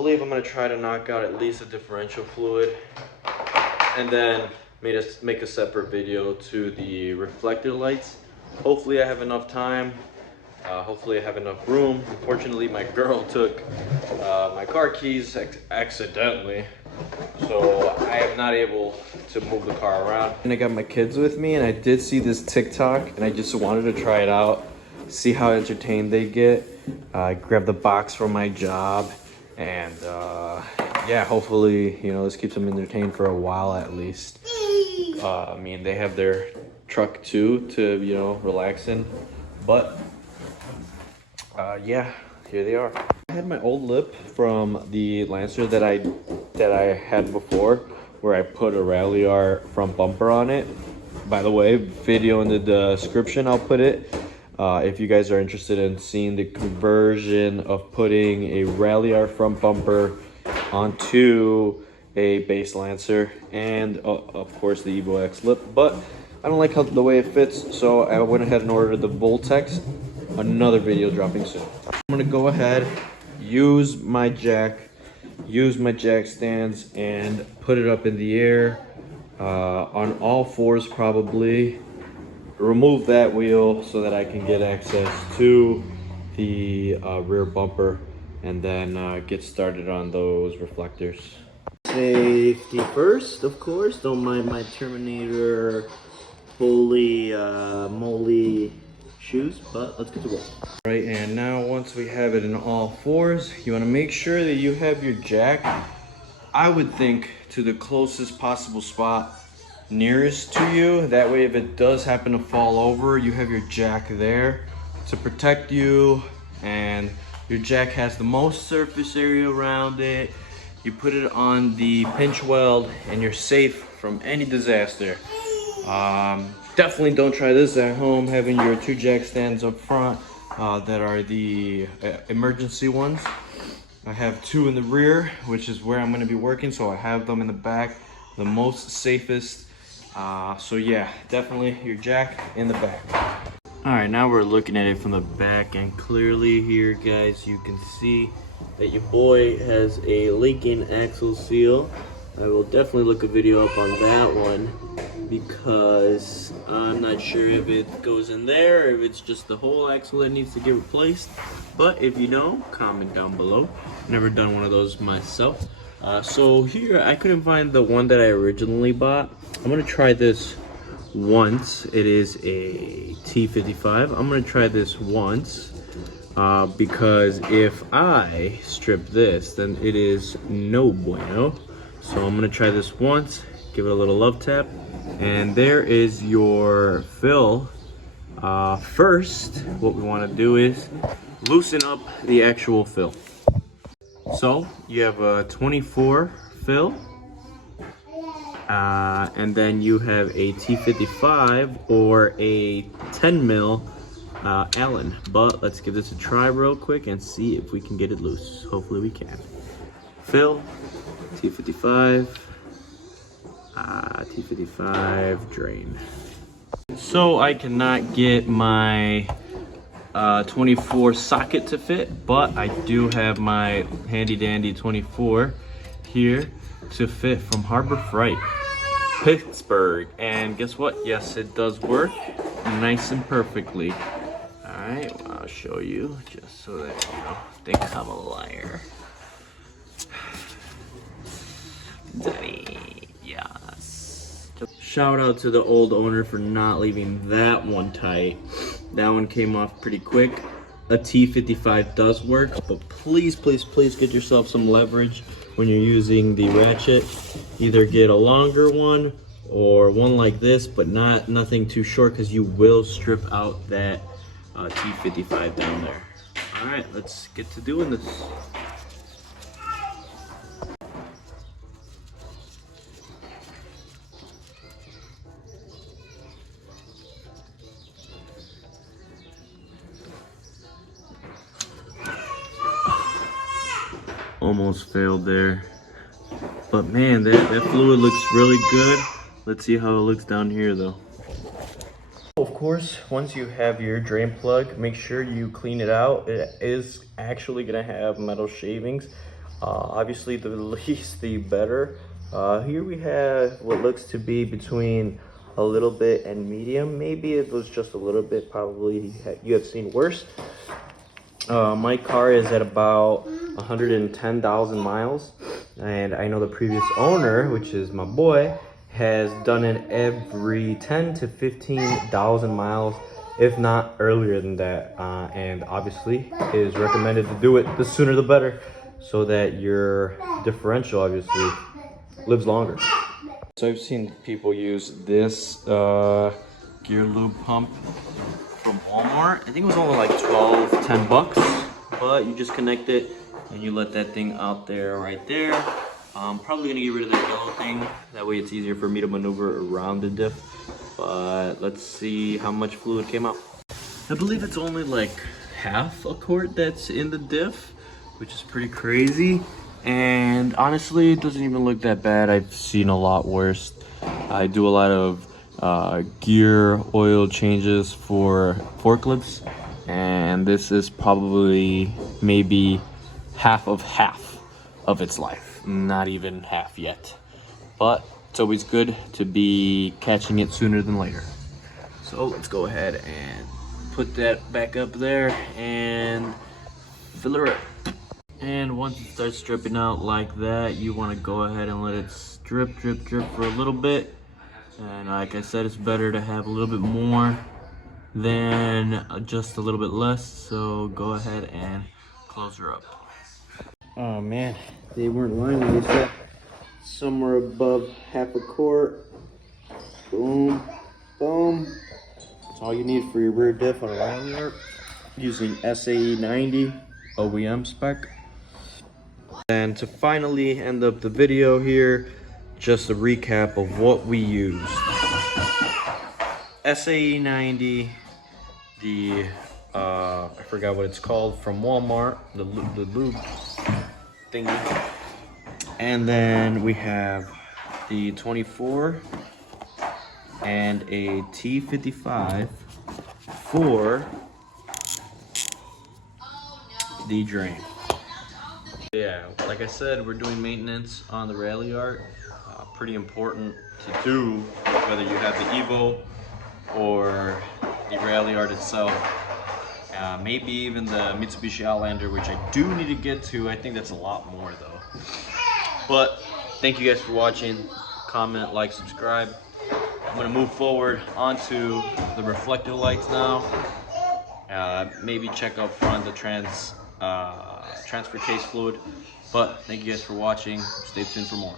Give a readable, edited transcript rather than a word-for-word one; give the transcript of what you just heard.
believe I'm gonna try to knock out at least the differential fluid, and then make a separate video to the reflector lights. Hopefully I have enough time. Hopefully I have enough room. Unfortunately, my girl took my car keys accidentally, so I am not able to move the car around. And I got my kids with me, and I did see this TikTok, and I just wanted to try it out, see how entertained they get. I grabbed the box from my job, and yeah, hopefully, you know, this keeps them entertained for a while at least. I mean, they have their truck too to, you know, relax in, but yeah, here they are. I had my old lip from the Lancer that I had before, where I put a ralliart front bumper on it. By the way, video in the description, I'll put it. If you guys are interested in seeing the conversion of putting a ralliart front bumper onto a base Lancer, and of course the Evo X lip, but I don't like the way it fits, so I went ahead and ordered the Voltex. Another video dropping soon. I'm gonna go ahead, use my jack stands, and put it up in the air on all fours probably. Remove that wheel so that I can get access to the rear bumper, and then get started on those reflectors. Safety first, of course. Don't mind my Terminator holy moly shoes, but let's get to work. Right, and now once we have it in all fours, you want to make sure that you have your jack, I would think, to the closest possible spot nearest to you. That way, if it does happen to fall over, you have your jack there to protect you, and your jack has the most surface area around it. You put it on the pinch weld and you're safe from any disaster. Definitely don't try this at home, having your two jack stands up front that are the emergency ones. I have two in the rear, which is where I'm going to be working, so I have them in the back, the most safest. So yeah, definitely your jack in the back. All right, now we're looking at it from the back, and clearly here, guys, you can see that your boy has a leaking axle seal. I will definitely look a video up on that one, because I'm not sure if it goes in there or if it's just the whole axle that needs to get replaced. But if you know, comment down below. Never done one of those myself. So here, I couldn't find the one that I originally bought. I'm gonna try this once. It is a T55. I'm gonna try this once because if I strip this, then it is no bueno. So I'm gonna try this once, give it a little love tap, and there is your fill. First, what we want to do is loosen up the actual fill. So you have a 24 fill, and then you have a T55 or a 10 mil Allen. But let's give this a try real quick and see if we can get it loose. Hopefully we can. Fill, T55, T55, drain. So I cannot get my 24 socket to fit, but I do have my handy dandy 24 here to fit from Harbor Freight, Pittsburgh. And guess what? Yes, it does work nice and perfectly. All right, well, I'll show you just so that you don't think I'm a liar. Daddy, yes. Shout out to the old owner for not leaving that one tight. That one came off pretty quick. A T55 does work, but please, please, please get yourself some leverage when you're using the ratchet. Either get a longer one or one like this, but nothing too short, because you will strip out that T55 down there. All right, let's get to doing this. Almost failed there, but man, that fluid looks really good. Let's see how it looks down here though. Of course, once you have your drain plug, make sure you clean it out. It is actually gonna have metal shavings. Obviously, the least the better. Here we have what looks to be between a little bit and medium. Maybe it was just a little bit, probably you have seen worse. My car is at about 110,000 miles, and I know the previous owner, which is my boy, has done it every 10 to 15,000 miles, if not earlier than that. And obviously it is recommended to do it the sooner the better, so that your differential obviously lives longer. So I've seen people use this gear lube pump from Walmart. I think it was only like 10 bucks, but you just connect it and you let that thing out there right there. I'm probably gonna get rid of that yellow thing. That way it's easier for me to maneuver around the diff. But let's see how much fluid came out. I believe it's only like half a quart that's in the diff, which is pretty crazy. And honestly, it doesn't even look that bad. I've seen a lot worse. I do a lot of gear oil changes for forklifts, and this is probably maybe half of its life. Not even half yet, but it's always good to be catching it sooner than later. So let's go ahead and put that back up there and fill it up. And once it starts dripping out like that, you want to go ahead and let it drip for a little bit. And like I said, it's better to have a little bit more than just a little bit less. So go ahead and close her up. Oh man, they weren't lying when they said somewhere above half a quart. Boom, boom. That's all you need for your rear diff on a ralliart, using SAE 90 OEM spec. And to finally end up the video here, just a recap of what we used. SAE 90, the I forgot what it's called, from Walmart, the lube thingy. And then we have the 24 and a T55 for the drain. Yeah, like I said, we're doing maintenance on the ralliart. Pretty important to do, whether you have the Evo or the ralliart itself. Maybe even the Mitsubishi Outlander, which I do need to get to. I think that's a lot more though. But thank you guys for watching. Comment, like, subscribe. I'm gonna move forward onto the reflector lights now. Maybe check out front the transfer case fluid. But thank you guys for watching. Stay tuned for more.